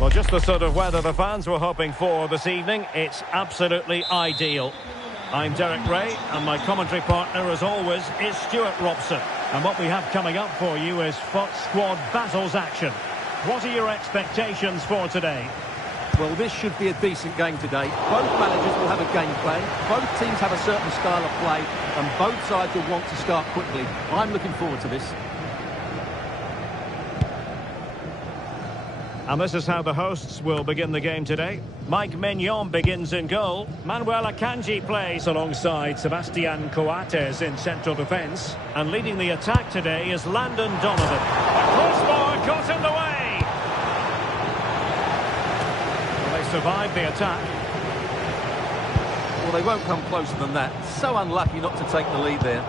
Well, just the sort of weather the fans were hoping for this evening. It's absolutely ideal. I'm Derek Ray, and my commentary partner, as always, is Stuart Robson. And what we have coming up for you is FOT Squad Battles action. What are your expectations for today? Well, this should be a decent game today. Both managers will have a game plan. Both teams have a certain style of play, and both sides will want to start quickly. I'm looking forward to this. And this is how the hosts will begin the game today. Mike Maignan begins in goal. Manuel Akanji plays alongside Sebastian Coates in central defence. And leading the attack today is Landon Donovan. A crossbar caught in the way. Well, they survived the attack. Well, they won't come closer than that. So unlucky not to take the lead there.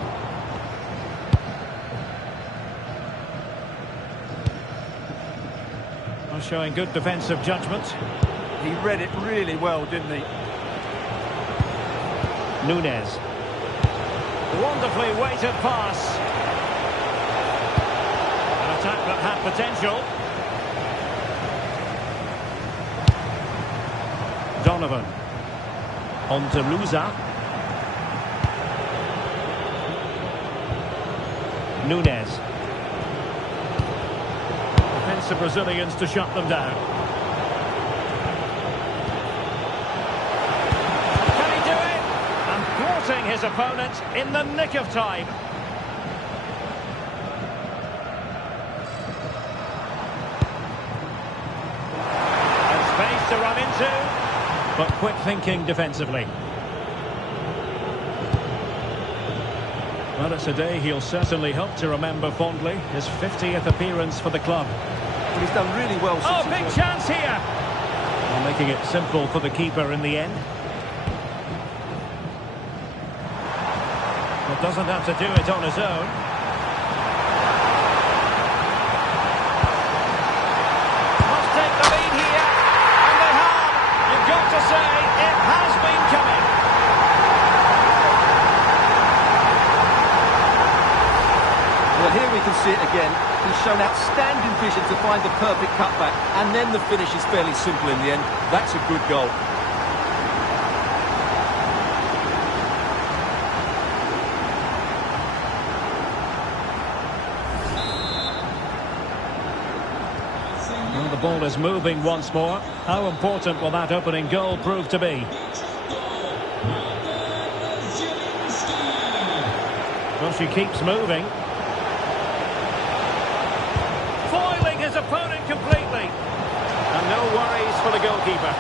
Showing good defensive judgment. He read it really well, didn't he? Nunez. Wonderfully weighted pass. An attack that had potential. Donovan. On to Luza. Nunez. The Brazilians to shut them down. Can he do it? And thwarting his opponent in the nick of time. And space to run into, but quick thinking defensively. Well, it's a day he'll certainly hope to remember fondly. His 50th appearance for the club. Well, he's done really well since big chance here! Well, making it simple for the keeper in the end. Well, doesn't have to do it on his own. Must take the lead here, and they have. You've got to say, it has been coming. Well, here we can see it again. He's shown outstanding vision to find the perfect cutback, and then the finish is fairly simple in the end. That's a good goal. Well, the ball is moving once more. How important will that opening goal prove to be? Well, she keeps moving. His opponent completely, and no worries for the goalkeeper.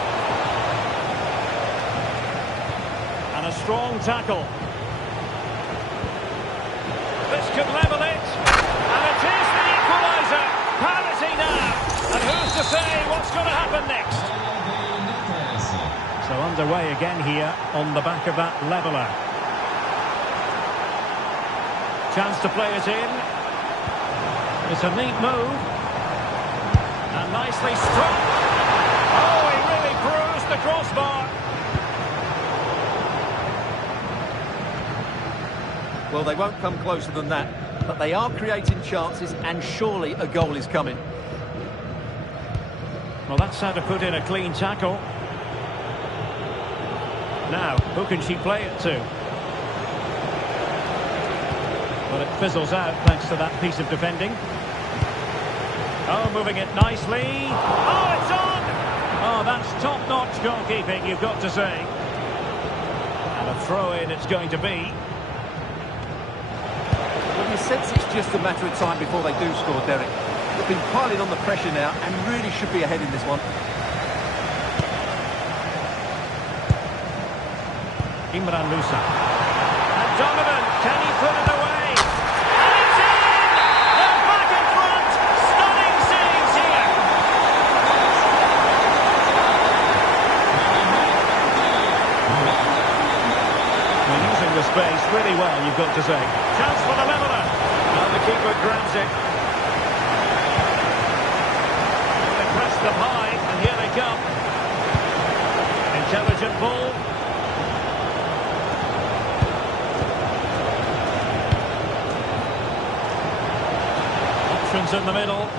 And a strong tackle. This could level it, and it is the equaliser. Parity now, and who's to say what's going to happen next? So underway again here on the back of that leveller. Chance to play it in. It's a neat move. And nicely struck. Oh, he really bruised the crossbar. Well, they won't come closer than that, but they are creating chances, and surely a goal is coming. Well, that's how to put in a clean tackle. Now, who can she play it to? Well, it fizzles out thanks to that piece of defending. Oh, moving it nicely. Oh, it's on! Oh, that's top-notch goalkeeping, you've got to say. And a throw-in it's going to be. Well, you sense it's just a matter of time before they do score, Derek. They've been piling on the pressure now and really should be ahead in this one. Imran Musa. And Donovan, can he put it away? Space really well, you've got to say. Chance for the leveller. And the keeper grabs it. They press them high, and here they come. Intelligent ball. Options in the middle.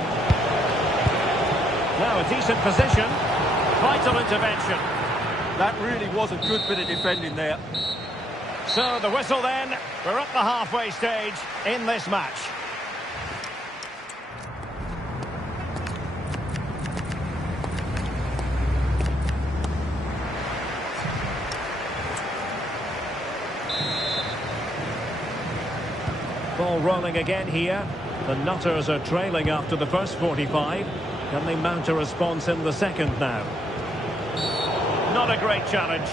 Now a decent position. Vital intervention. That really was a good bit of defending there. So the whistle then. We're at the halfway stage in this match. Ball rolling again here. The Nutters are trailing after the first 45. Can they mount a response in the second now? Not a great challenge.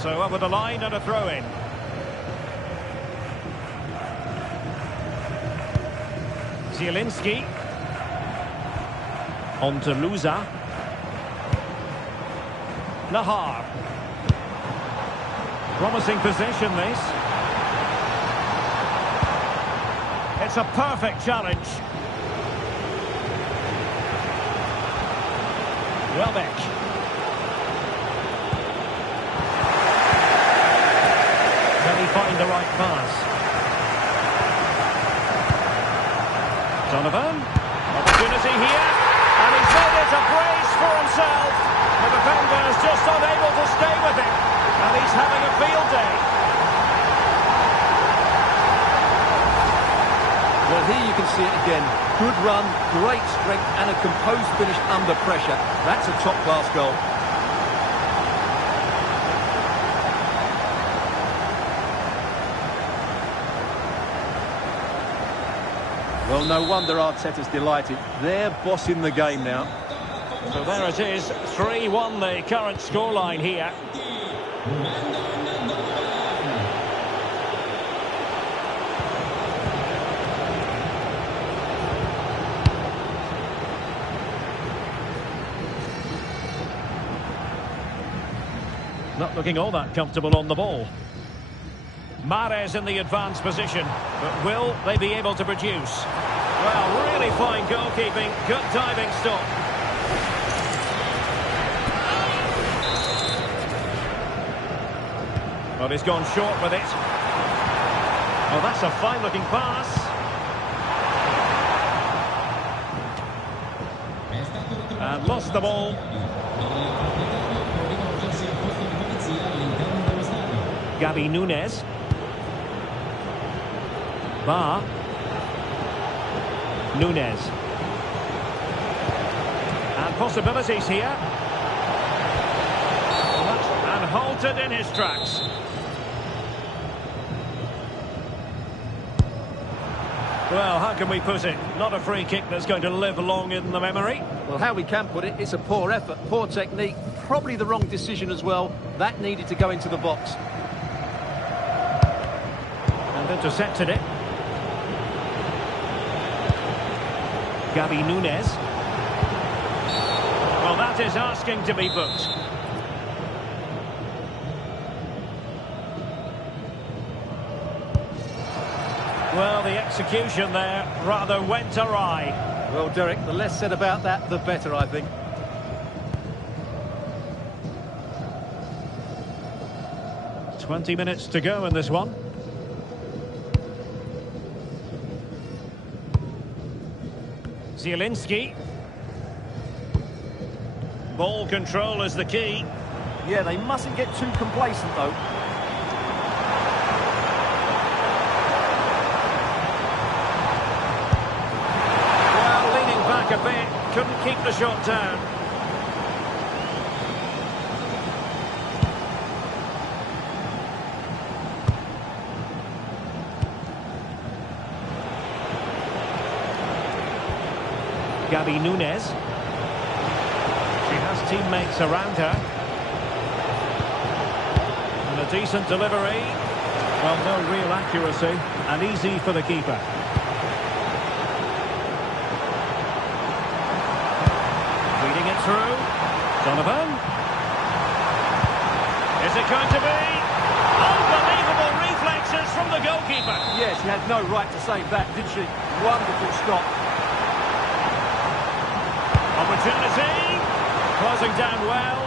So over the line and a throw-in. Zielinski. On to Luza. Nahar. Promising position, this. It's a perfect challenge. Welbeck. Can he find the right pass? Donovan. Opportunity here. And he's made it a brace for himself. The defender is just unable to stay with him. And he's having a field day. Well, here you can see it again. Good run, great strength, and a composed finish under pressure. That's a top-class goal. Well, no wonder Arteta's delighted. They're bossing the game now. So there it is, 3-1 the current scoreline here. Not looking all that comfortable on the ball. Mahrez in the advanced position, but will they be able to produce? Well, really fine goalkeeping, good diving stop. Well, he's gone short with it. Oh, that's a fine-looking pass. And lost the ball. Gabi Nunes. Bar. Nunes. And possibilities here. And halted in his tracks. Well, how can we put it? Not a free kick that's going to live long in the memory. Well, how we can put it, it's a poor effort, poor technique, probably the wrong decision as well. That needed to go into the box. And intercepted it. Gabi Nunes. Well, that is asking to be booked. Well, the execution there rather went awry. Well, Derek, the less said about that, the better, I think. "20 minutes to go in this one. Zielinski. Ball control is the key. Yeah, they mustn't get too complacent, though. Well, leaning back a bit, couldn't keep the shot down. Gabi Nunes. She has teammates around her. And a decent delivery. Well, no real accuracy. And easy for the keeper. Feeding it through. Donovan. Is it going to be? Unbelievable reflexes from the goalkeeper. Yeah, she had no right to save that, did she? Wonderful stop. opportunity. Closing down well.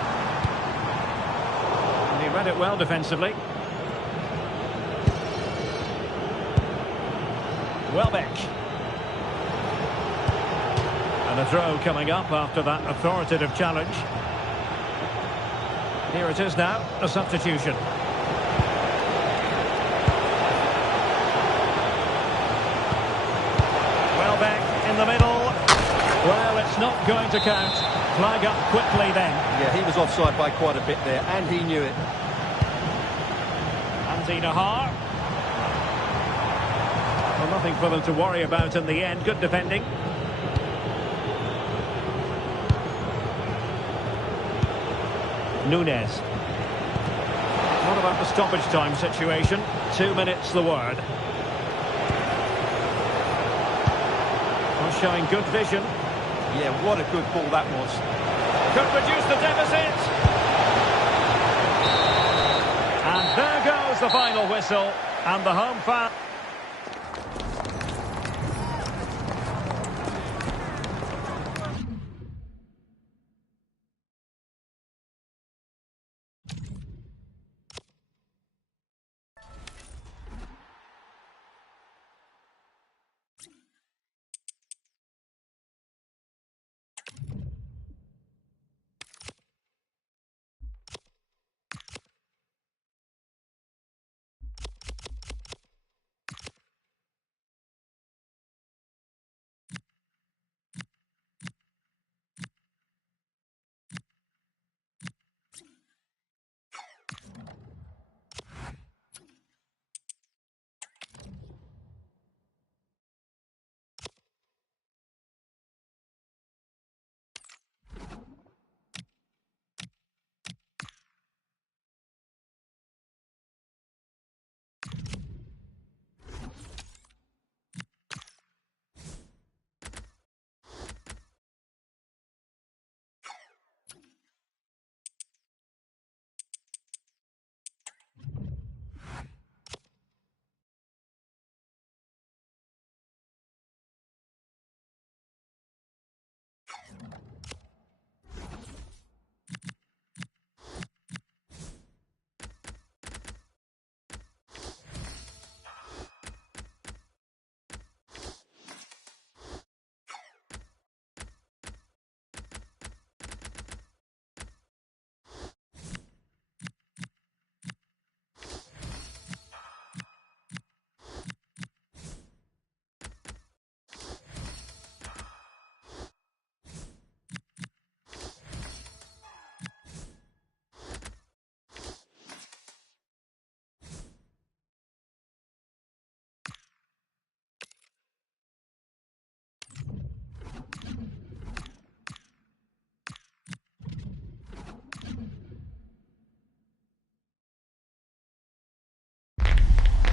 And he read it well defensively. Welbeck. And a throw coming up after that authoritative challenge. Here it is now, a substitution. Welbeck in the middle. Well, it's not going to count. Flag up quickly then. Yeah, he was offside by quite a bit there, and he knew it. Andy Nahar. Well, nothing for them to worry about in the end. Good defending. Nunes. What about the stoppage time situation? 2 minutes the word. Well, showing good vision. Yeah, what a good ball that was. Could reduce the deficit. And there goes the final whistle. And the home fan...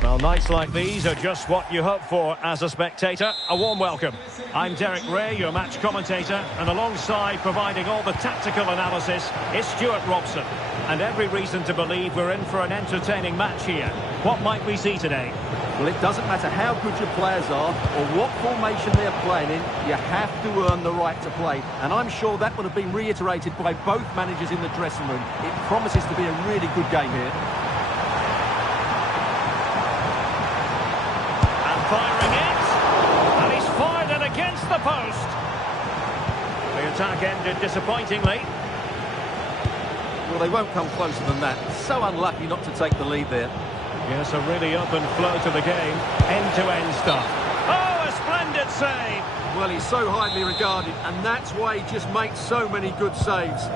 Well, nights like these are just what you hope for as a spectator. A warm welcome. I'm Derek Ray, your match commentator, and alongside providing all the tactical analysis is Stuart Robson. And every reason to believe we're in for an entertaining match here. What might we see today? Well, it doesn't matter how good your players are or what formation they're playing in, you have to earn the right to play. And I'm sure that would have been reiterated by both managers in the dressing room. It promises to be a really good game here. Firing it, and he's fired it against the post. The attack ended disappointingly. Well, they won't come closer than that. So unlucky not to take the lead there. Yes, a really open flow to the game, end-to-end stuff. Oh, a splendid save. Well, he's so highly regarded, and that's why he just makes so many good saves.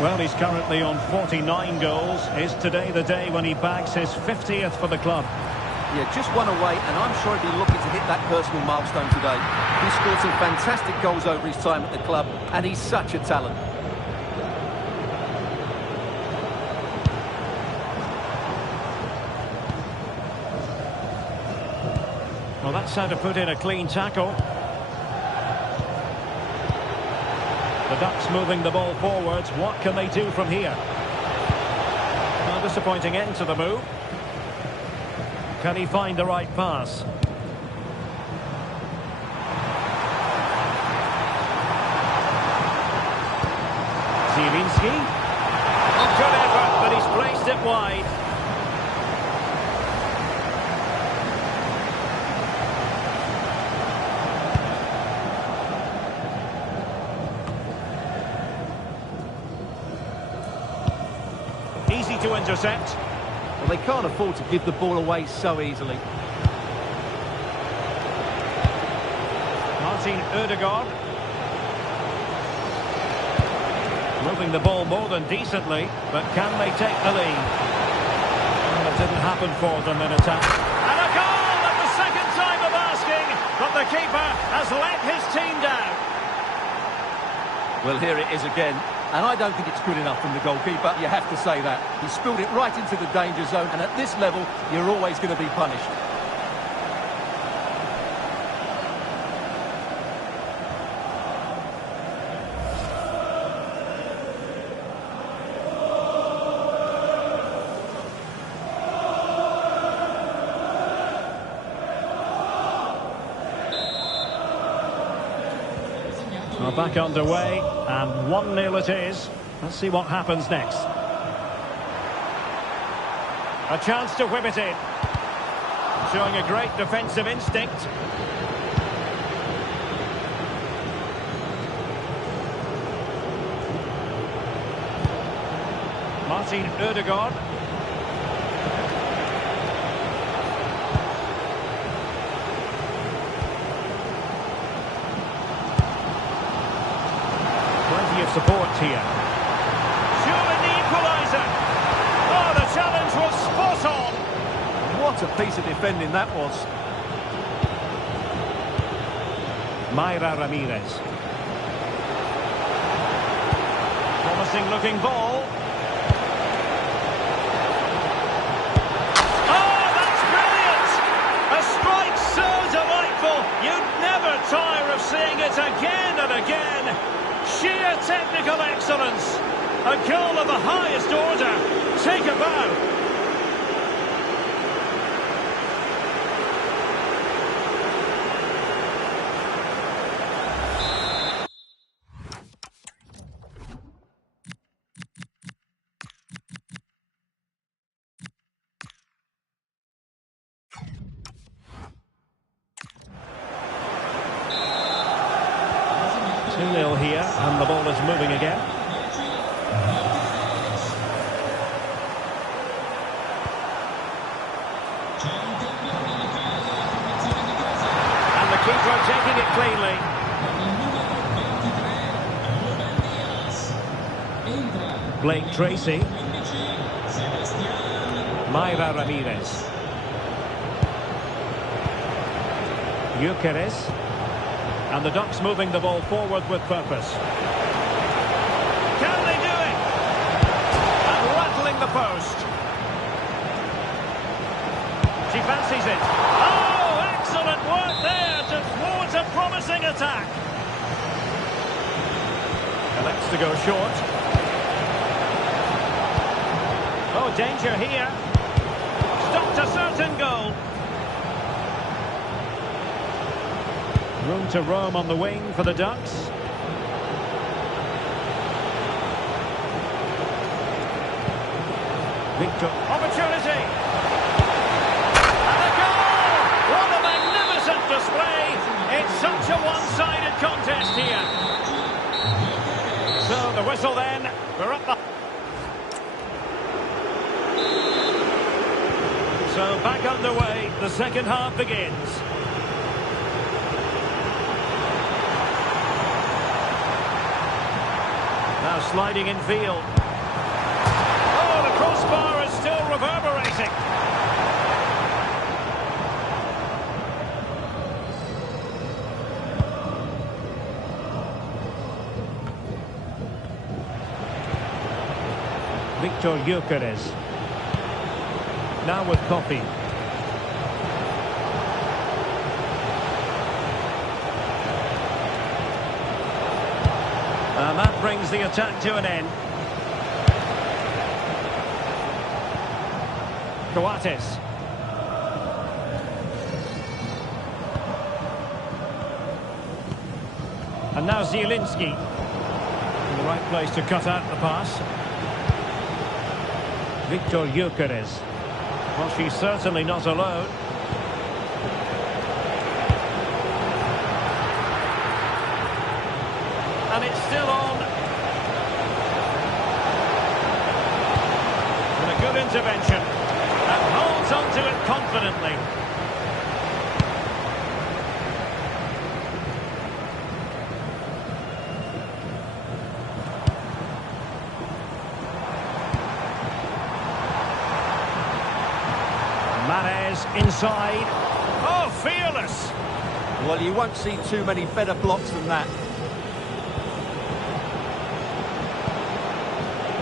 Well, he's currently on 49 goals. Is today the day when he bags his 50th for the club? Yeah, just one away, and I'm sure he'll be looking to hit that personal milestone today. He scored some fantastic goals over his time at the club, and he's such a talent. Well, that's how to put in a clean tackle. The Ducks moving the ball forwards. What can they do from here? Well, disappointing end to the move. Can he find the right pass? Zielinski. Good effort, but he's placed it wide. Easy to intercept. Well, they can't afford to give the ball away so easily. Martin Ødegaard. Moving the ball more than decently, but can they take the lead? Well, it didn't happen for them in attack. And a goal at the second time of asking, but the keeper has let his team down. Well, here it is again. And I don't think it's good enough from the goalkeeper. You have to say that. He spilled it right into the danger zone, and at this level, you're always going to be punished. Well, back underway, and 1-0 it is. Let's see what happens next. A chance to whip it in. Showing a great defensive instinct. Martin Ødegaard. Plenty of support here. Surely the equaliser. Oh, the challenge was spot on. What a piece of defending that was. Mayra Ramirez. Promising looking ball. Oh, that's brilliant! A strike so delightful, you'd never tire of seeing it again and again. Sheer technical excellence. A goal of the highest order. Take a bow. Here, and the ball is moving again. And the keeper taking it cleanly. Blake Tracy. Mayra Ramirez. Gyökeres. And the Ducks moving the ball forward with purpose. Can they do it? And rattling the post. She fancies it. Oh, excellent work there to thwart a promising attack. Elects to go short. Oh, danger here. Stopped a certain goal. Room to roam on the wing for the Ducks. Victor, opportunity! And a goal! What a magnificent display! It's such a one-sided contest here. So the whistle then, we're up the... So back underway, the second half begins. Now sliding in field. Oh, the crossbar is still reverberating. Victor Gyökeres. Now with Coffey. And that brings the attack to an end. Coates. And now Zielinski. In the right place to cut out the pass. Victor Gyökeres. Well, she's certainly not alone. And it's still on. And a good intervention. And holds on to it confidently. Manes inside. Oh, fearless! Well, you won't see too many better blocks than that.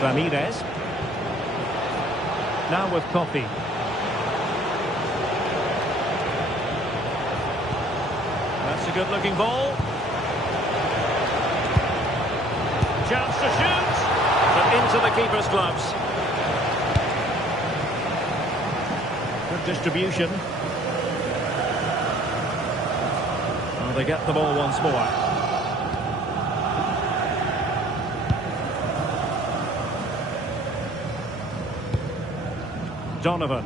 Ramirez. Now with Coffee. That's a good-looking ball. Chance to shoot. But into the keeper's gloves. Good distribution. Well, they get the ball once more. Donovan.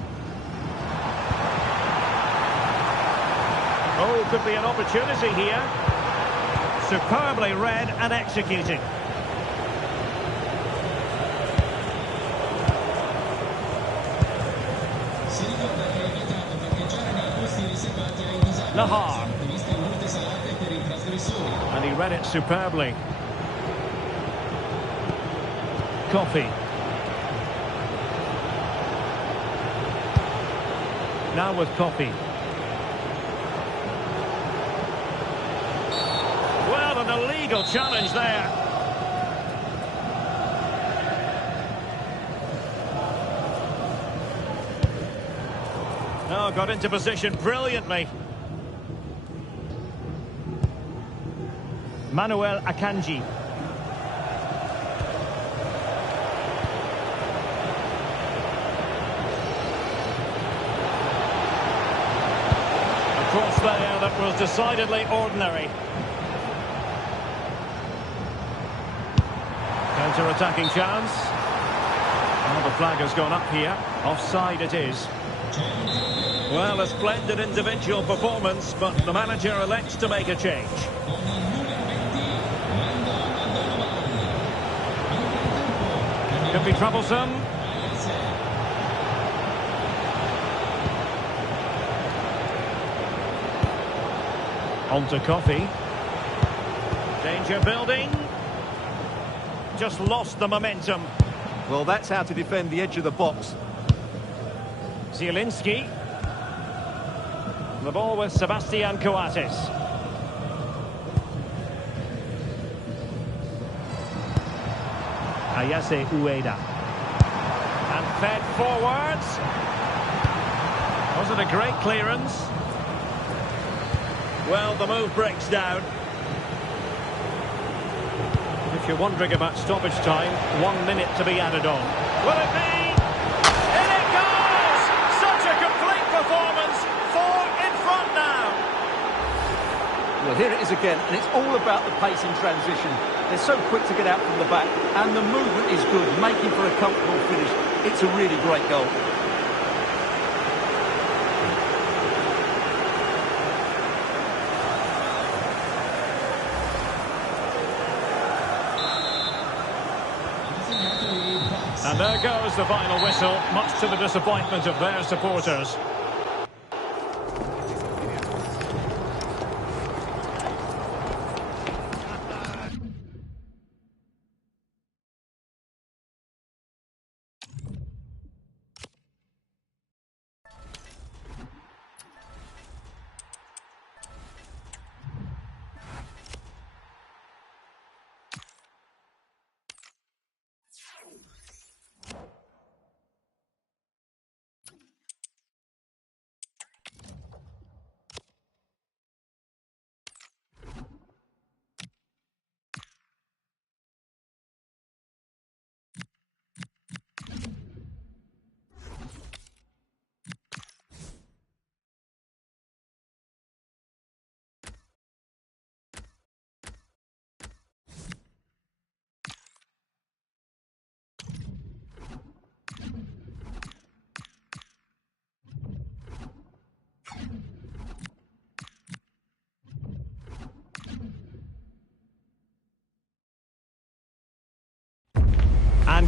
Oh, could be an opportunity here. Superbly read and executed. Nahar. And he read it superbly. Coffee. Now with Coffee. Well, an illegal challenge there. Oh, got into position brilliantly. Manuel Akanji. Cross there that was decidedly ordinary. Counter-attacking chance. Oh, the flag has gone up here. Offside it is. Well, a splendid individual performance, but the manager elects to make a change. Could be troublesome. On to Coffee. Danger building. Just lost the momentum. Well, that's how to defend the edge of the box. Zielinski. The ball with Sebastian Coates. Ayase Ueda. And fed forwards. Was it a great clearance? Well, the move breaks down. If you're wondering about stoppage time, 1 minute to be added on. Will it be? In it goes! Such a complete performance. 4 in front now. Well, here it is again, and it's all about the pace in transition. They're so quick to get out from the back, and the movement is good, making for a comfortable finish. It's a really great goal. And there goes the final whistle, much to the disappointment of their supporters.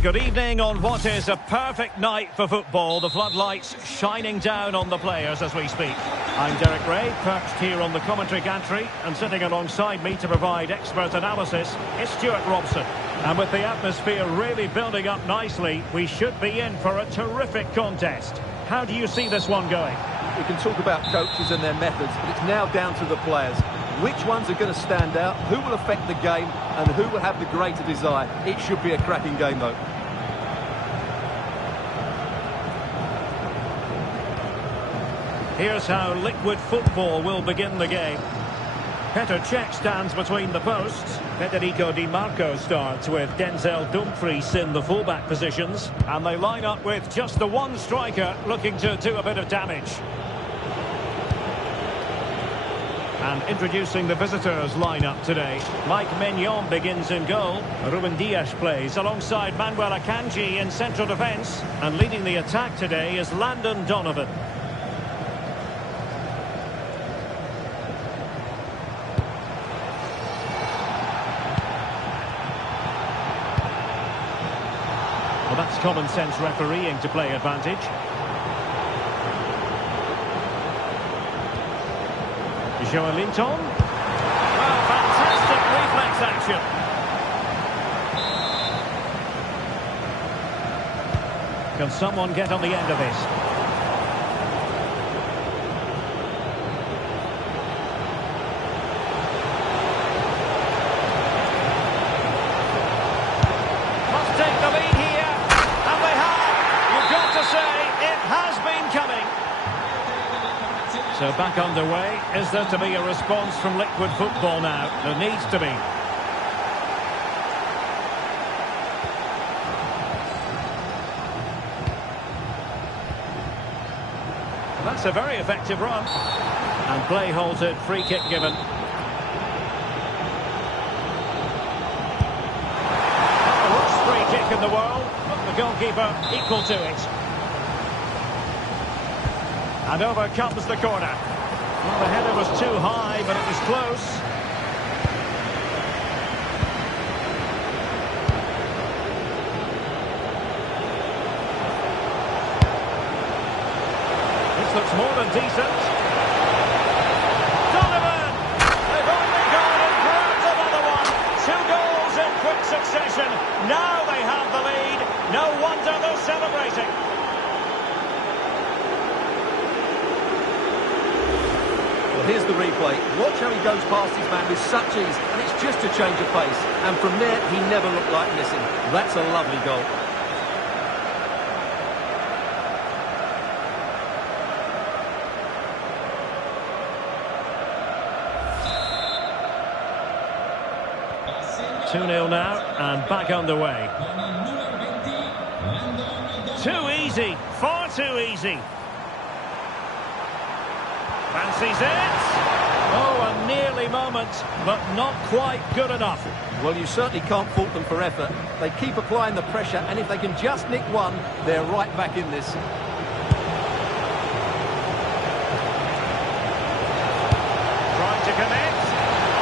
Good evening on what is a perfect night for football. The floodlights shining down on the players as we speak. I'm Derek Ray, perched here on the commentary gantry, and sitting alongside me to provide expert analysis is Stuart Robson. And with the atmosphere really building up nicely, we should be in for a terrific contest. How do you see this one going? We can talk about coaches and their methods, but it's now down to the players. Which ones are going to stand out, who will affect the game, and who will have the greater desire? It should be a cracking game, though. Here's how liquid football will begin the game. Petr Cech stands between the posts. Federico Di Marco starts with Denzel Dumfries in the fullback positions. And they line up with just the one striker looking to do a bit of damage. And introducing the visitors lineup today. Mike Maignan begins in goal. Ruben Dias plays alongside Manuel Akanji in central defence. And leading the attack today is Landon Donovan. Well, that's common sense refereeing to play advantage. Joelinton. Well, fantastic reflex action. Can someone get on the end of this? Must take the lead here. And they have. You've got to say, it has been coming. So back underway. Is there to be a response from liquid football now? There needs to be. Well, that's a very effective run. And play halted, free kick given. Not the worst free kick in the world, but the goalkeeper equal to it. And over comes the corner. Well, the header was too high, but it was close. This looks more than decent. Donovan! They've only gone and grabbed another one. 2 goals in quick succession. Now they have the lead. No wonder they're celebrating. Here's the replay. Watch how he goes past his man with such ease, and it's just a change of pace. And from there, he never looked like missing. That's a lovely goal. Two 2-0 now, and back underway. Too easy, far too easy. Fancies it. Oh, a nearly moment, but not quite good enough. Well, you certainly can't fault them for effort. They keep applying the pressure, and if they can just nick one, they're right back in this. Trying to commit,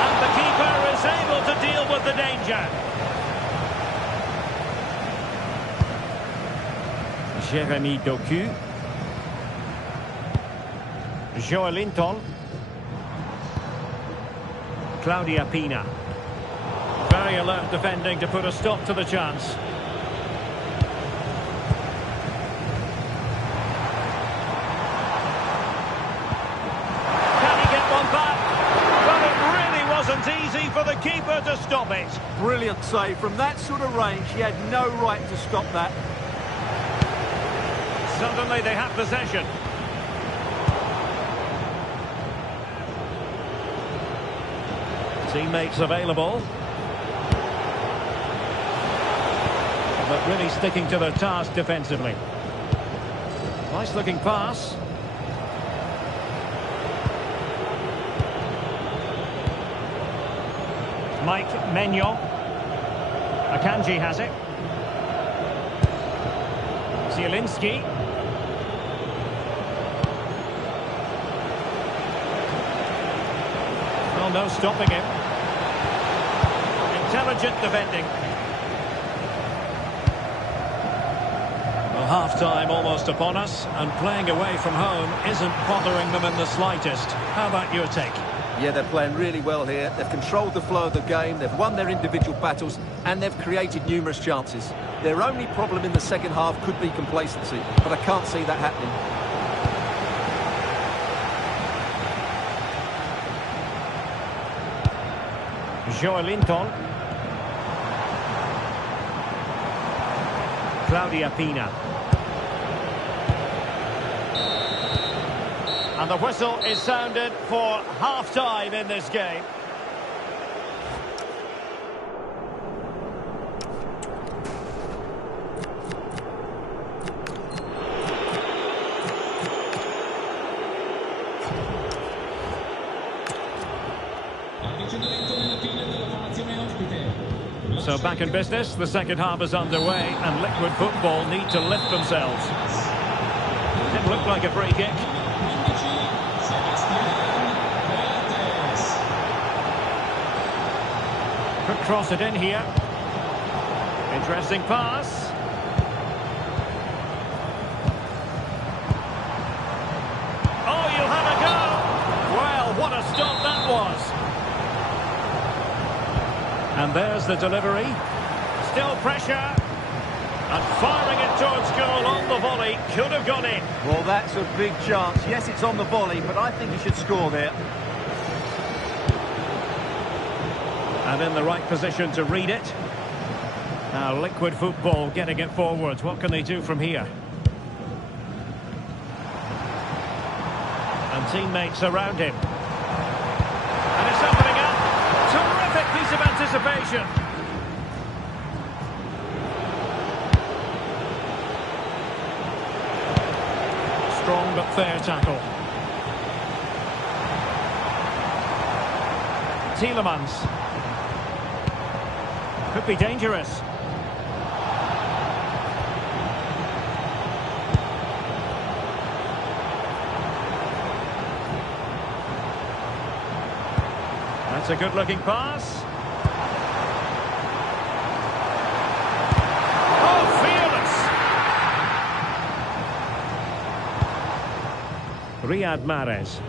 and the keeper is able to deal with the danger. Jérémy Doku. Joelinton. Claudia Pina. Very alert defending to put a stop to the chance. Can he get one back? But it really wasn't easy for the keeper to stop it. Brilliant save. From that sort of range, he had no right to stop that. Suddenly they have possession. Teammates available. But really sticking to their task defensively. Nice looking pass. Mike Maignan. Akanji has it. Zielinski. Well, no stopping him. Intelligent defending. Half-time almost upon us, and playing away from home isn't bothering them in the slightest. How about your take? Yeah, they're playing really well here. They've controlled the flow of the game, they've won their individual battles, and they've created numerous chances. Their only problem in the second half could be complacency, but I can't see that happening. Joelinton. Claudia Pina. And the whistle is sounded for half-time in this game. So back in business, the second half is underway, and Liquid Football need to lift themselves. Didn't look like a free kick. Could cross it in here. Interesting pass. Oh, you'll have a go. Well, what a stop that was. And there's the delivery. Still pressure. And firing it towards goal on the volley. Could have gone in. Well, that's a big chance. Yes, it's on the volley, but I think he should score there. And in the right position to read it. Now, Liquid Football getting it forwards. What can they do from here? And teammates around him. And it's opening up. Terrific piece of anticipation. Strong but fair tackle. Tielemans. Could be dangerous. That's a good-looking pass. Oh, fearless! Riyad Mahrez.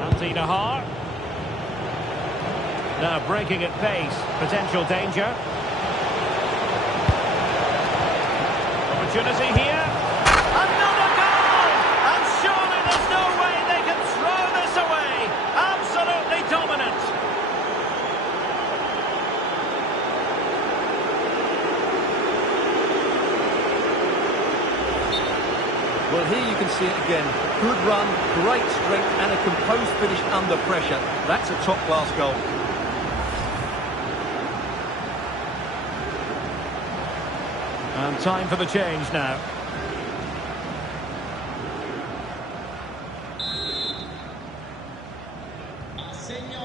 Antti Nahar. Now breaking at pace. Potential danger. Opportunity here. Another goal! And surely there's no way they can throw this away. Absolutely dominant. Well, here you can see it again. Good run, great strength, and a composed finish under pressure. That's a top-class goal. And time for the change now.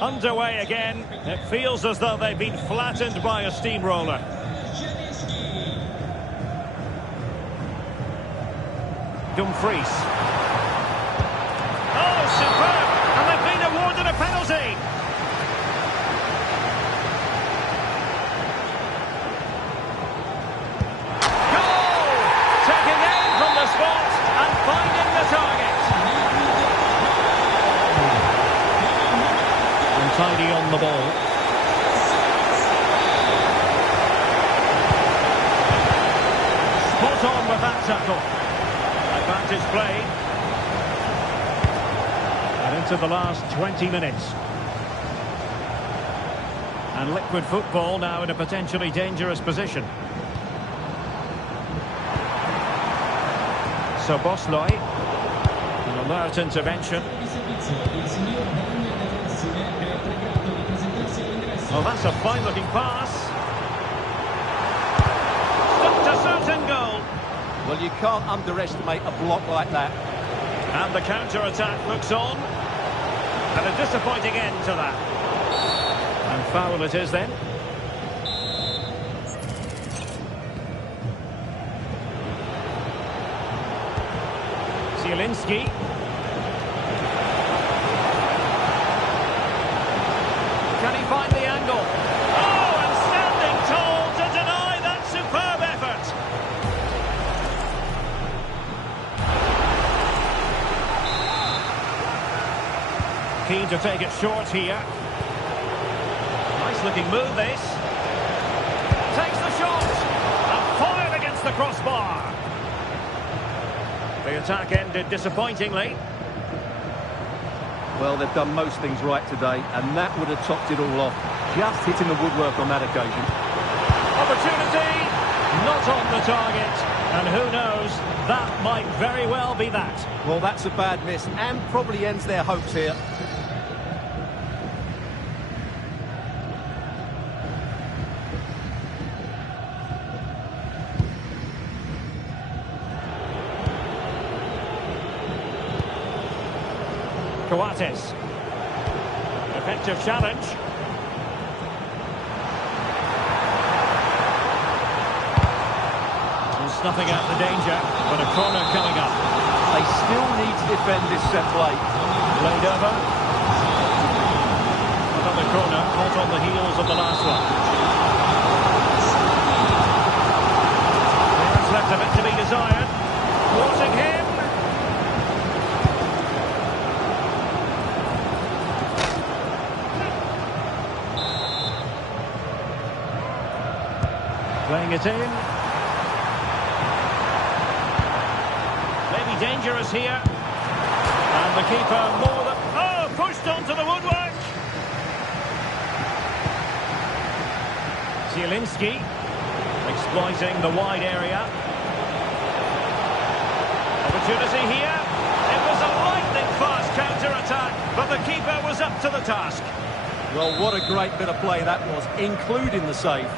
Underway again. It feels as though they've been flattened by a steamroller. Dumfries. Oh, superb! And they've been awarded a penalty. Goal! Taking aim from the spot and finding the target. Untidy on the ball. Spot on with that tackle. Advantage played. And into the last 20 minutes. And Liquid Football now in a potentially dangerous position. So Bosloy, an alert intervention. Oh, that's a fine-looking pass. Stopped a certain goal. Well, you can't underestimate a block like that. And the counter-attack looks on. And a disappointing end to that. And foul it is then. Zielinski. Can he find the angle? Oh, and standing tall to deny that superb effort. Keen to take it short here. Nice looking move this. Takes the shot. And fired against the crossbar. The attack ended disappointingly. Well, they've done most things right today, and that would have topped it all off. Just hitting the woodwork on that occasion. Opportunity, not on the target, and who knows, that might very well be that. Well, that's a bad miss, and probably ends their hopes here. Coates. Effective challenge. Snuffing out the danger, but a corner coming up. They still need to defend this set play. Laid over. Another corner, hot on the heels of the last one. There's left a bit to be desired. Thwarting him. Playing it in. Dangerous here. And the keeper more than... Oh, pushed onto the woodwork. Zielinski exploiting the wide area. Opportunity here. It was a lightning-fast counter-attack, but the keeper was up to the task. Well, what a great bit of play that was, including the save.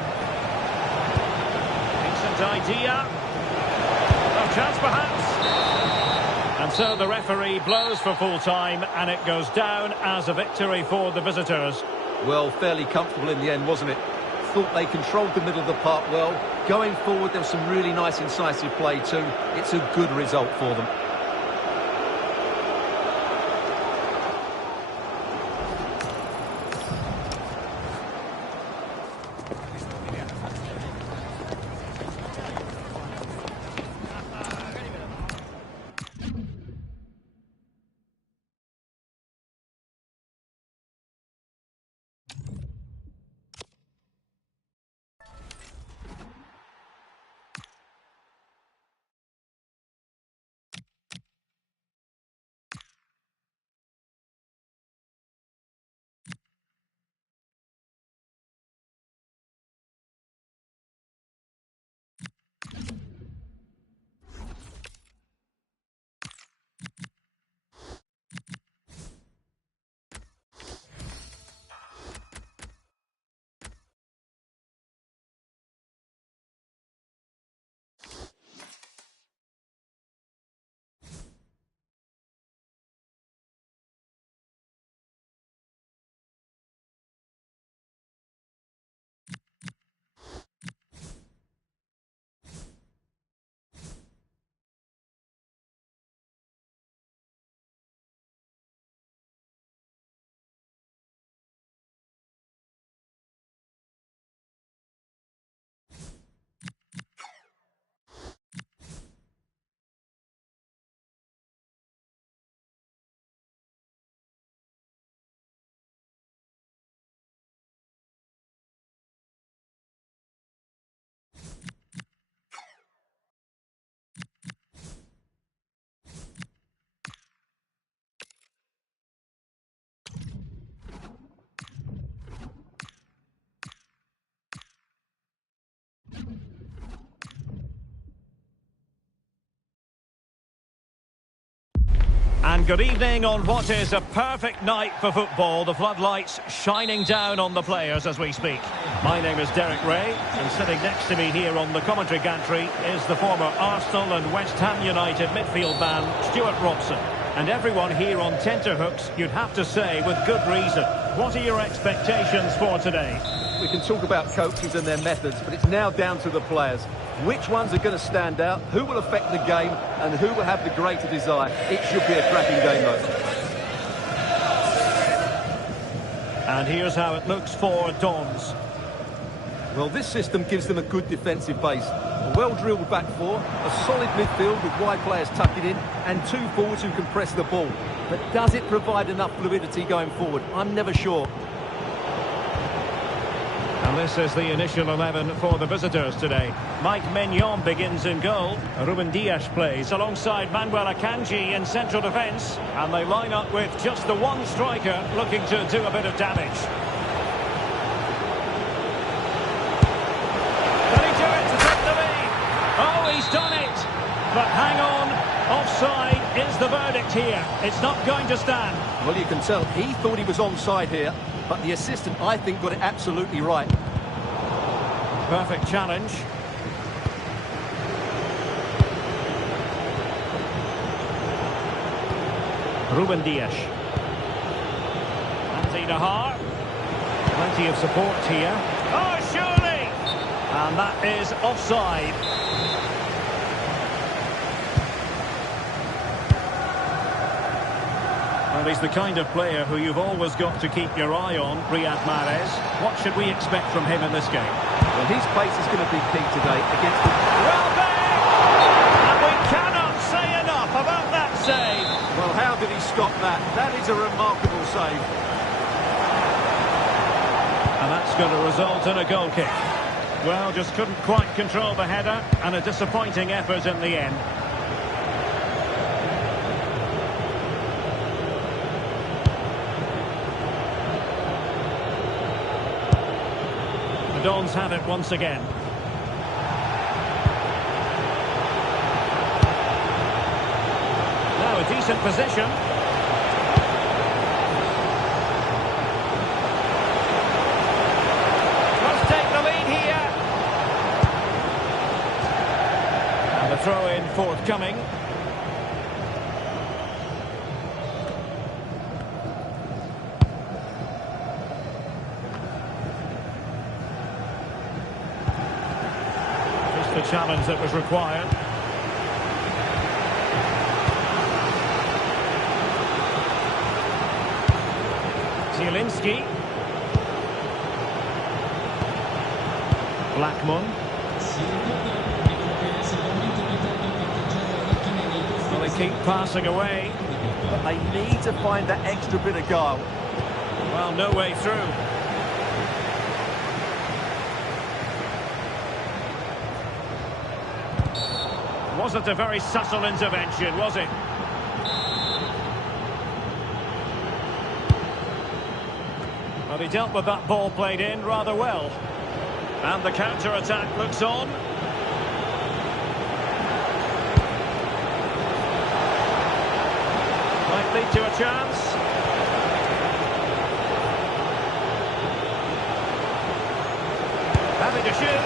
Decent idea. No chance, perhaps. And so the referee blows for full time, and it goes down as a victory for the visitors. Well, fairly comfortable in the end, wasn't it? Thought they controlled the middle of the park well. Going forward, there was some really nice incisive play too. It's a good result for them. And good evening on what is a perfect night for football. The floodlights shining down on the players as we speak. My name is Derek Ray, and sitting next to me here on the commentary gantry is the former Arsenal and West Ham United midfield man, Stuart Robson. And everyone here on tenterhooks, you'd have to say, with good reason. What are your expectations for today? We can talk about coaches and their methods, but it's now down to the players. Which ones are going to stand out, who will affect the game, and who will have the greater desire. It should be a cracking game, though. And here's how it looks for Dons. Well, this system gives them a good defensive base. A well-drilled back four, a solid midfield with wide players tucking in, and two forwards who can press the ball. But does it provide enough fluidity going forward? I'm never sure. And this is the initial 11 for the visitors today. Mike Maignan begins in goal. Ruben Dias plays alongside Manuel Akanji in central defence. And they line up with just the one striker looking to do a bit of damage. Can he do it to take the lead? Oh, he's done it! But hang on, offside is the verdict here. It's not going to stand. Well, you can tell he thought he was onside here, but the assistant, I think, got it absolutely right. Perfect challenge. Ruben Dias. Andy Nahar. Plenty of support here. Oh, surely! And that is offside. Well, he's the kind of player who you've always got to keep your eye on, Riyad Mahrez. What should we expect from him in this game? Well, his pace is going to be key today against the... Well, bang! And we cannot say enough about that save. Well, how did he stop that? That is a remarkable save. And that's going to result in a goal kick. Well, just couldn't quite control the header, and a disappointing effort in the end. The Dons have it once again. Now a decent position. Must take the lead here. And the throw-in forthcoming. The challenge that was required. Zielinski. Blackman. Well, they keep passing away. But they need to find that extra bit of guile. Well, no way through. Wasn't a very subtle intervention, was it? Well, he dealt with that ball played in rather well. And the counter-attack looks on. Might lead to a chance. Having to shoot.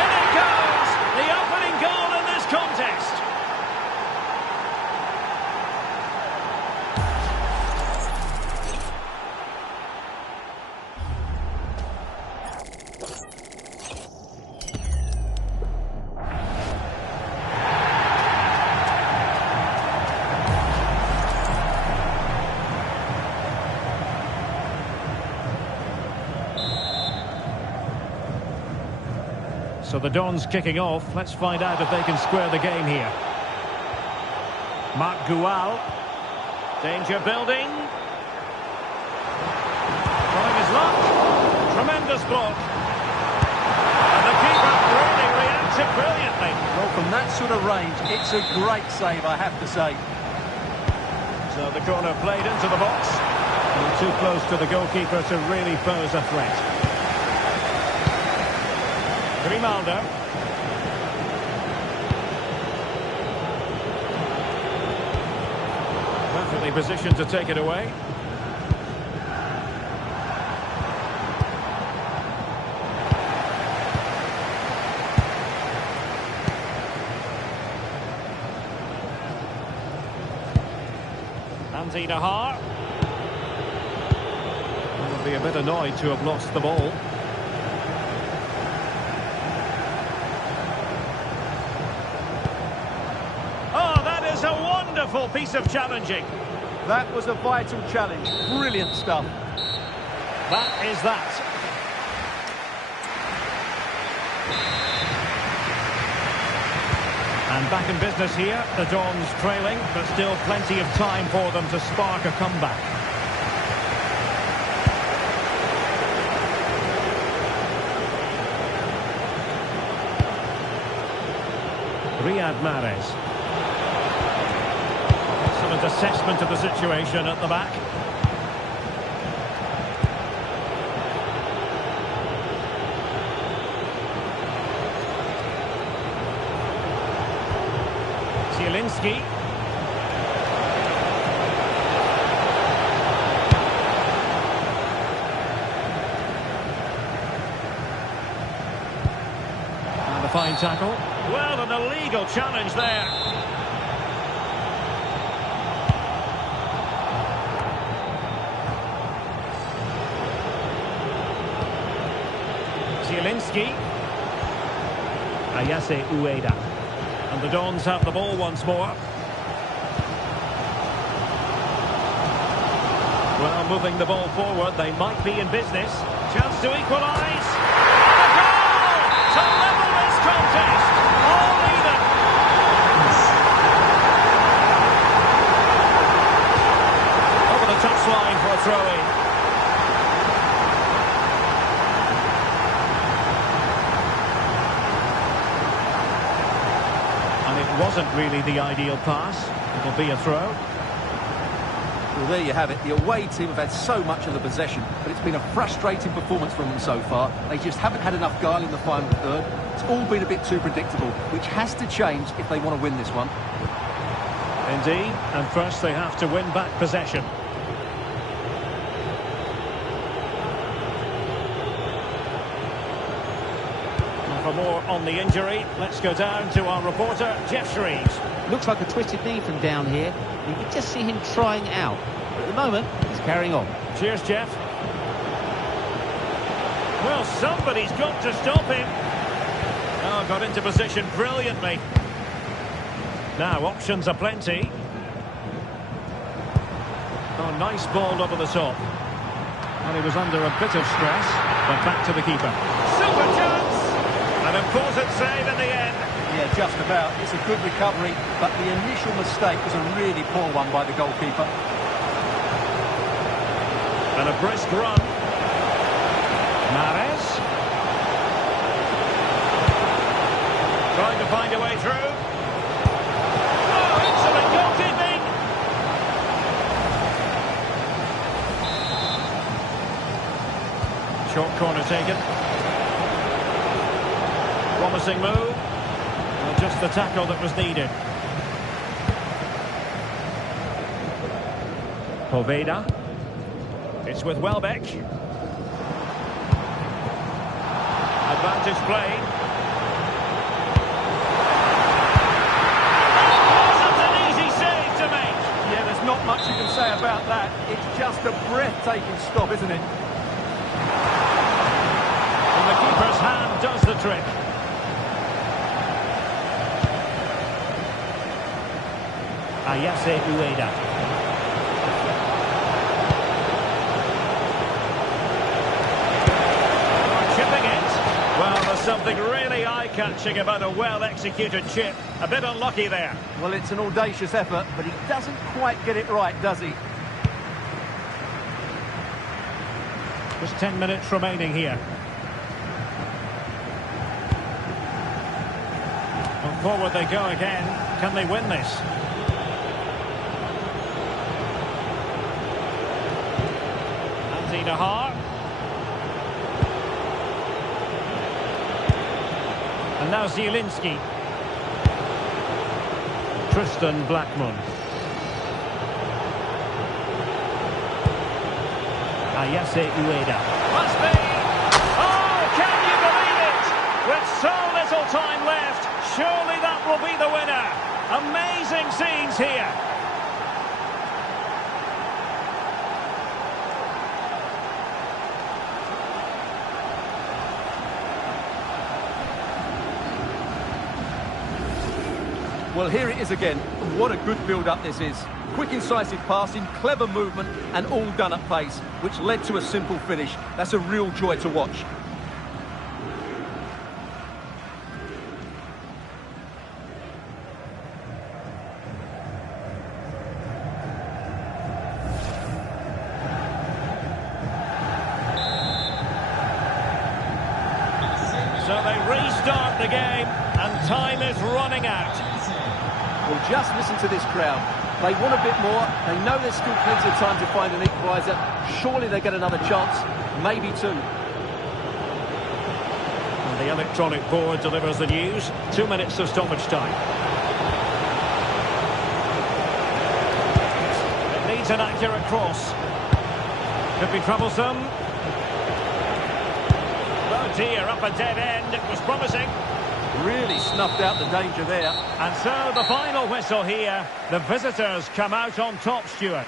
In it goes! The opening goal in this contest. So the Dons kicking off. Let's find out if they can square the game here. Marc Gual. Danger building. Trying his luck. Tremendous block. And the keeper really reacted brilliantly. Well, from that sort of range, it's a great save, I have to say. So the corner played into the box. And too close to the goalkeeper to really pose a threat. Grimaldo. Perfectly positioned to take it away. Andy Nahar. Will be a bit annoyed to have lost the ball. Wonderful piece of challenging. That was a vital challenge. Brilliant stuff. That is that. And back in business here, the Dons trailing, but still plenty of time for them to spark a comeback. Riyad Mahrez. Excellent assessment of the situation at the back. Zielinski. And a fine tackle. Well, an illegal challenge there. Zielinski. Ayase Ueda. And the Dons have the ball once more. Well, moving the ball forward, they might be in business. Chance to equalise. And a goal to level this contest. All even. Over the touchline for a throw-in. Wasn't really the ideal pass. It'll be a throw. Well, there you have it. The away team have had so much of the possession, but it's been a frustrating performance from them so far. They just haven't had enough guile in the final third. It's all been a bit too predictable, which has to change if they want to win this one. Indeed, and first they have to win back possession. For more on the injury, let's go down to our reporter, Jeff Shreves. Looks like a twisted knee from down here. You can just see him trying out. But at the moment, he's carrying on. Cheers, Jeff. Well, somebody's got to stop him. Oh, got into position brilliantly. Now, options are plenty. Oh, nice ball over the top. And he was under a bit of stress, but back to the keeper. Super chance! An important save in the end. Yeah, just about. It's a good recovery, but the initial mistake was a really poor one by the goalkeeper. And a brisk run. Mahrez. Trying to find a way through. Oh, excellent goalkeeping! Short corner taken. Promising move. Well, just the tackle that was needed. Poveda. It's with Welbeck. Advantage play. Wasn't an easy save to make. Yeah, there's not much you can say about that. It's just a breathtaking stop, isn't it? And the keeper's hand does the trick. Ayase Ueda. Chipping it. Well, there's something really eye-catching about a well-executed chip. A bit unlucky there. Well, it's an audacious effort, but he doesn't quite get it right, does he? Just 10 minutes remaining here. Well, forward they go again. Can they win this? Nahar. And now Zielinski. Tristan Blackman. Ayase Ueda. Must be! Oh, can you believe it? With so little time left, surely that will be the winner. Amazing scenes here. Well, here it is again. What a good build-up this is. Quick, incisive passing, clever movement, and all done at pace, which led to a simple finish. That's a real joy to watch. the game, and time is running out. Well, just listen to this crowd. They want a bit more. They know there's still plenty of time to find an equaliser. Surely they get another chance, maybe two. And the electronic board delivers the news. 2 minutes of stoppage time. It needs an accurate cross. Could be troublesome. Oh dear, up a dead end. It was promising. Really snuffed out the danger there. And so the final whistle here. The visitors come out on top, Stuart.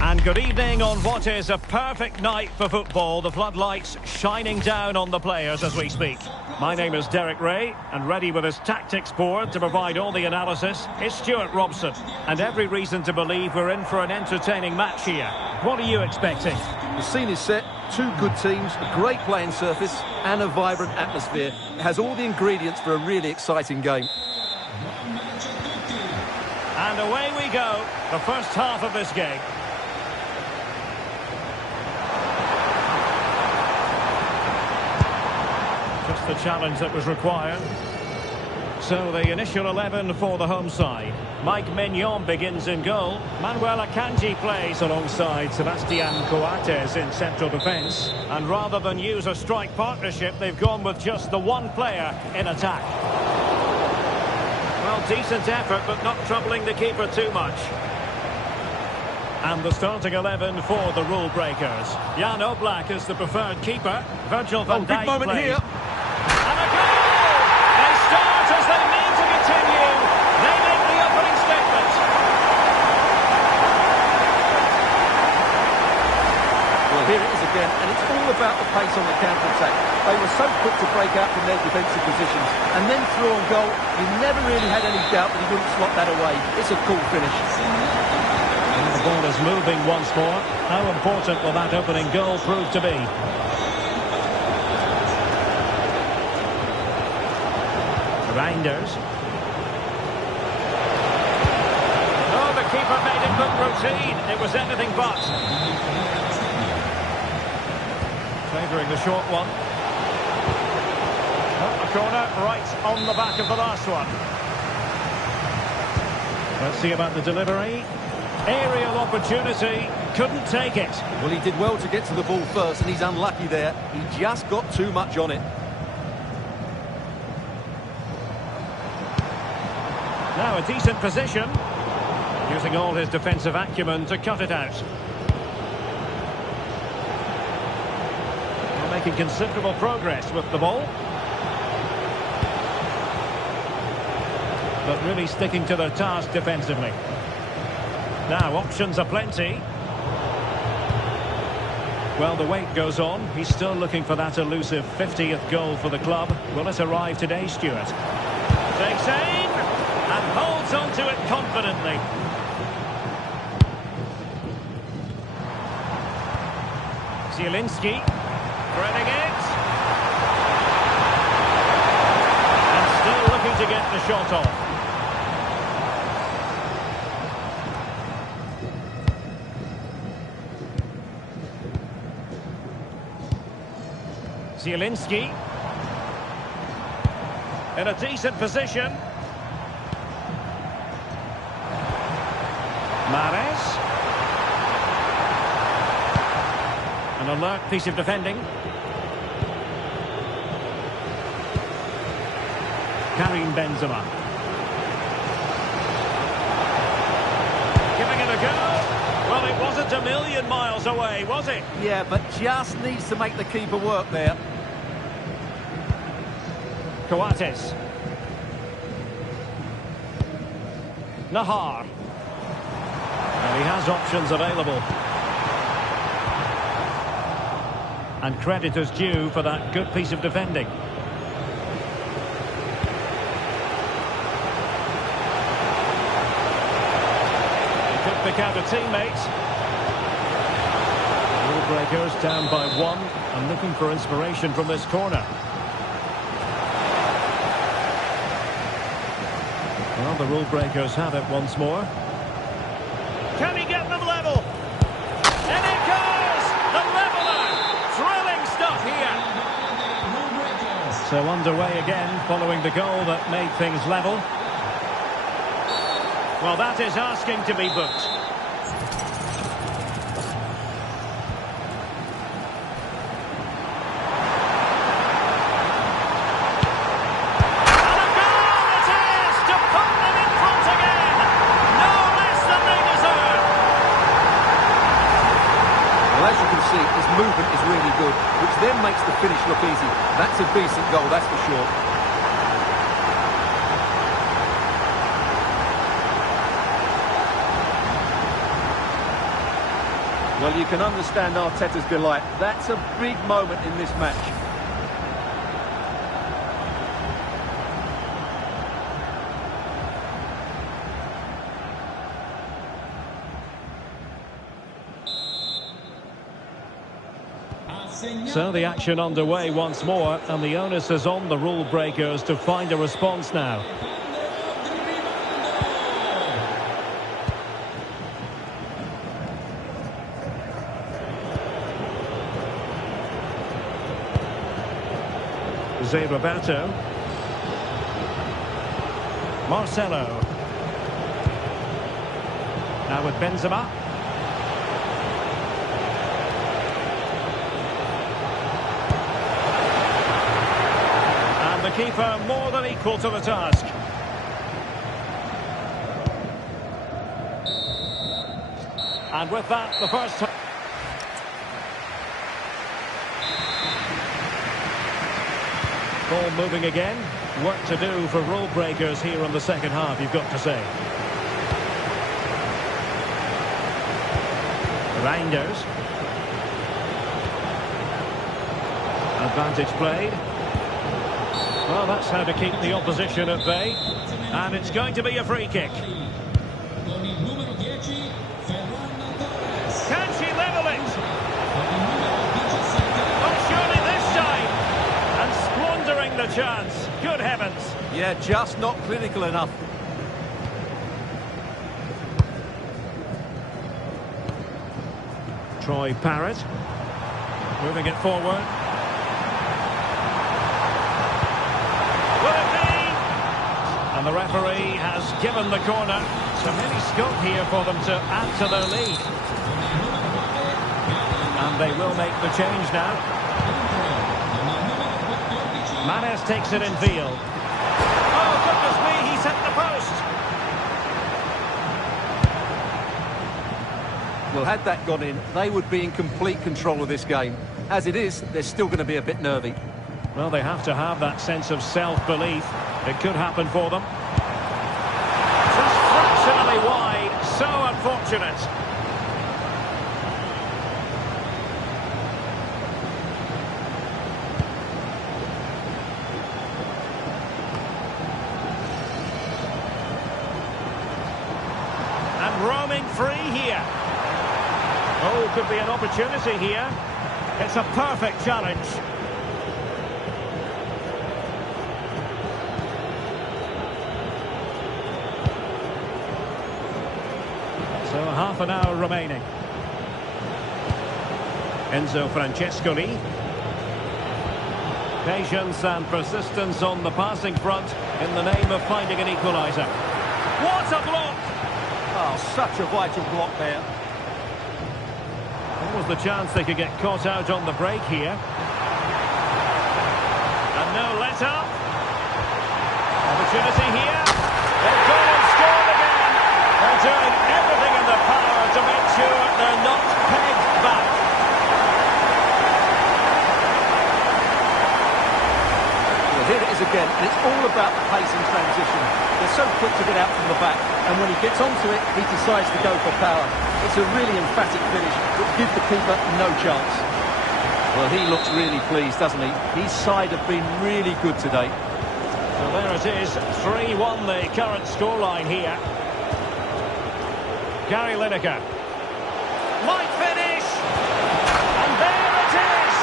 And good evening on what is a perfect night for football. The floodlights shining down on the players as we speak. My name is Derek Ray, and ready with his tactics board to provide all the analysis is Stuart Robson. And every reason to believe we're in for an entertaining match here. What are you expecting? The scene is set, two good teams, a great playing surface and a vibrant atmosphere. It has all the ingredients for a really exciting game. And away we go, the first half of this game. Just the challenge that was required. So the initial 11 for the home side. Mike Mignon begins in goal. Manuel Akanji plays alongside Sebastian Coates in central defence. And rather than use a strike partnership, they've gone with just the one player in attack. Well, decent effort, but not troubling the keeper too much. And the starting 11 for the rule breakers. Jan Oblak is the preferred keeper. Virgil van Dijk big moment plays. here. And a goal! They start as they mean to continue. They make the Here it is again, and it's all about the pace on the counter-attack. They were so quick to break out from their defensive positions, and then through on goal, you never really had any doubt that he wouldn't slot that away. It's a cool finish. And the ball is moving once more. How important will that opening goal prove to be? Reinders. Oh, the keeper made it look routine. It was anything but. Favouring the short one. Oh, a corner right on the back of the last one. Let's see about the delivery. Aerial opportunity. Couldn't take it. Well, he did well to get to the ball first, and he's unlucky there. He just got too much on it. Now a decent position. Using all his defensive acumen to cut it out. Well, making considerable progress with the ball. But really sticking to their task defensively. Now options are plenty. Well, the wait goes on. He's still looking for that elusive 50th goal for the club. Will it arrive today, Stuart? Takes aim and holds on to it confidently. Zielinski threading it. And still looking to get the shot off. Zielinski in a decent position. Mahrez. An alert piece of defending. Karim Benzema. Giving it a go. Well, it wasn't a million miles away, was it? Yeah, but just needs to make the keeper work there. Coates. Nahar. And he has options available. And credit is due for that good piece of defending. He could pick out a teammate. Rule breakers down by one and looking for inspiration from this corner. Well, the rule breakers have it once more. Can he get them level? And it goes! The leveller! Thrilling stuff here. So underway again following the goal that made things level. Well, that is asking to be booked. Movement is really good, which then makes the finish look easy. That's a decent goal, that's for sure. Well, you can understand Arteta's delight. That's a big moment in this match. So the action underway once more, and the onus is on the rule breakers to find a response now. Jose Roberto. Marcelo. Now with Benzema. The keeper more than equal to the task. And with that, the first time. Ball moving again. Work to do for rule breakers here in the second half, you've got to say. Reinders. Advantage played. Well, that's how to keep the opposition at bay. And it's going to be a free kick. Can she level it? Oh, surely this time. And squandering the chance. Good heavens. Yeah, just not clinical enough. Troy Parrott. Moving it forward. Will it be? And the referee has given the corner. So many scope here for them to add to their lead. And they will make the change now. Manes takes it in field. Oh, goodness me, he's hit the post. Well, had that gone in, they would be in complete control of this game. As it is, they're still going to be a bit nervy. Well, they have to have that sense of self-belief. It could happen for them. Just fractionally wide. So unfortunate. And roaming free here. Oh, could be an opportunity here. It's a perfect challenge. So half an hour remaining. Enzo Francescoli. Patience and persistence on the passing front in the name of finding an equaliser. What a block! Oh, such a vital block there. What was the chance they could get caught out on the break here? And no let-up. Opportunity here. They've gone and scored again. They're doing everything in their power to make sure they're not pegged back. Well, here it is again, and it's all about the pace and transition. They're so quick to get out from the back, and when he gets onto it, he decides to go for power. It's a really emphatic finish, which gives the keeper no chance. Well, he looks really pleased, doesn't he? His side have been really good today. So there it is, 3-1 the current scoreline here. Gary Lineker. Might finish! And there it is!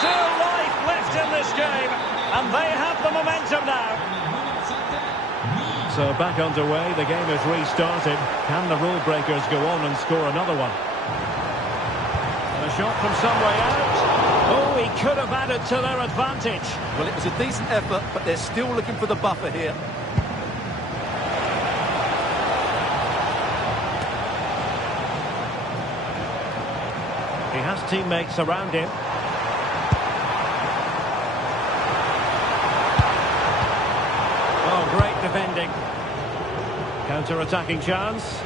Still life left in this game, and they have the momentum now. So back underway, the game is restarted. Can the rule breakers go on and score another one? And a shot from some way out. Oh, he could have added to their advantage. Well, it was a decent effort, but they're still looking for the buffer here. He has teammates around him. Oh, great defending. Counter-attacking chance.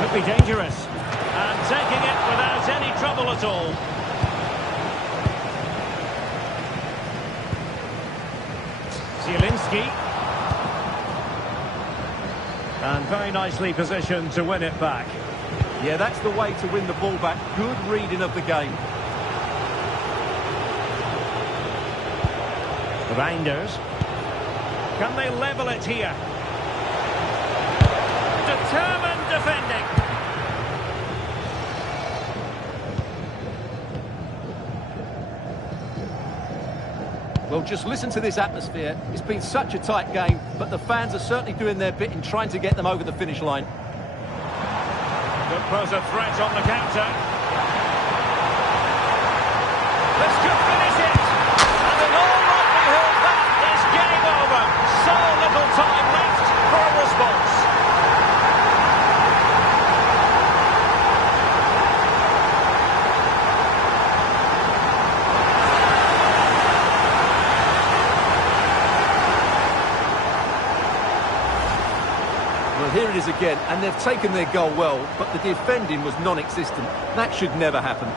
Could be dangerous. And taking it without any trouble at all. Zielinski. And very nicely positioned to win it back. Yeah, that's the way to win the ball back. Good reading of the game. Reinders. Can they level it here? Determined defending. Well, just listen to this atmosphere. It's been such a tight game, but the fans are certainly doing their bit in trying to get them over the finish line. Could pose a threat on the counter. This could finish it. And in all likelihood, that is game over. So little time left for a response. Well, here it is again, and they've taken their goal well, but the defending was non-existent. That should never happen.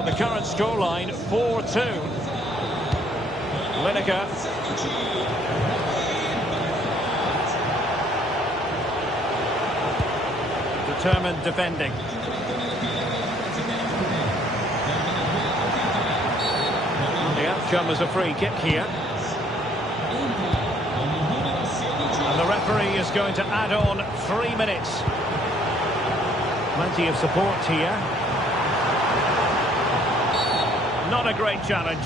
Well, the current scoreline, 4-2. Lineker. Determined defending. The outcome is a free kick here. And the referee is going to add on 3 minutes. Plenty of support here. Not a great challenge.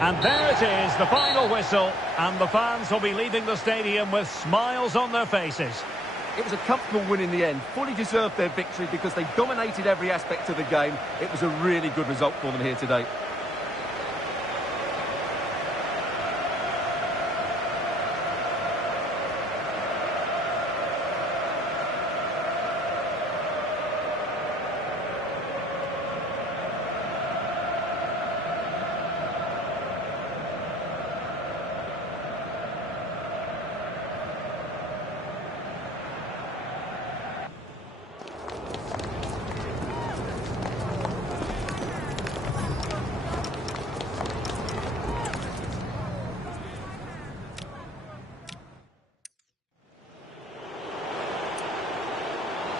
And there it is, the final whistle, and the fans will be leaving the stadium with smiles on their faces. It was a comfortable win in the end, fully deserved their victory because they dominated every aspect of the game. It was a really good result for them here today.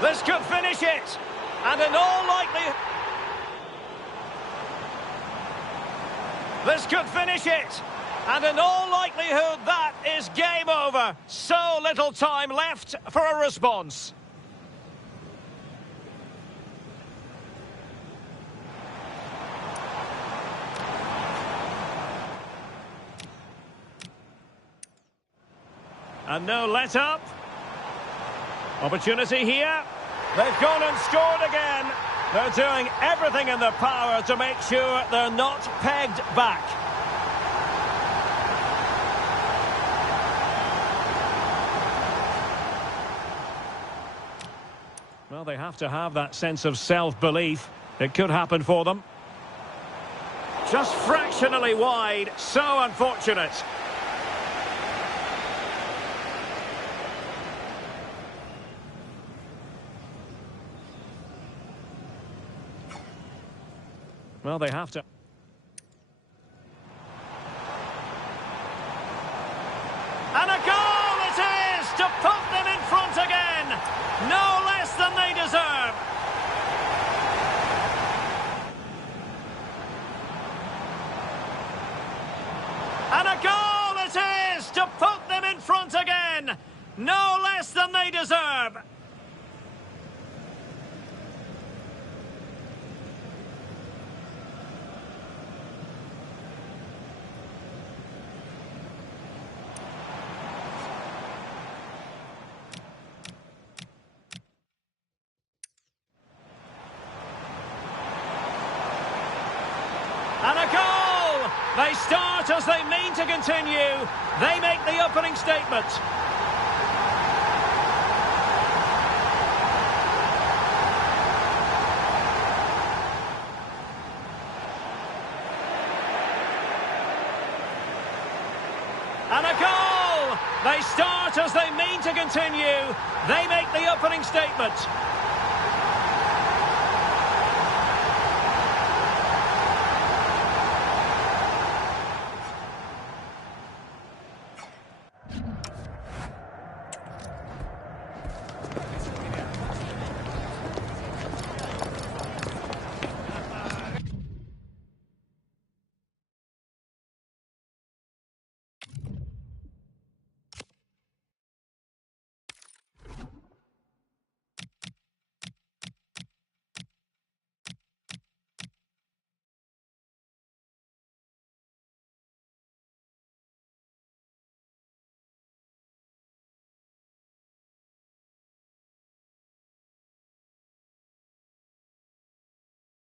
This could finish it, and in all likelihood... This could finish it, and in all likelihood that is game over. So little time left for a response. And no let-up. Opportunity here. They've gone and scored again. They're doing everything in their power to make sure they're not pegged back. Well, they have to have that sense of self-belief. It could happen for them. Just fractionally wide. So unfortunate. Well, they have to. And a goal it is to put them in front again. No less than they deserve. And a goal it is to put them in front again. No less than they deserve. And a goal! They start as they mean to continue. They make the opening statement. And a goal! They start as they mean to continue. They make the opening statement.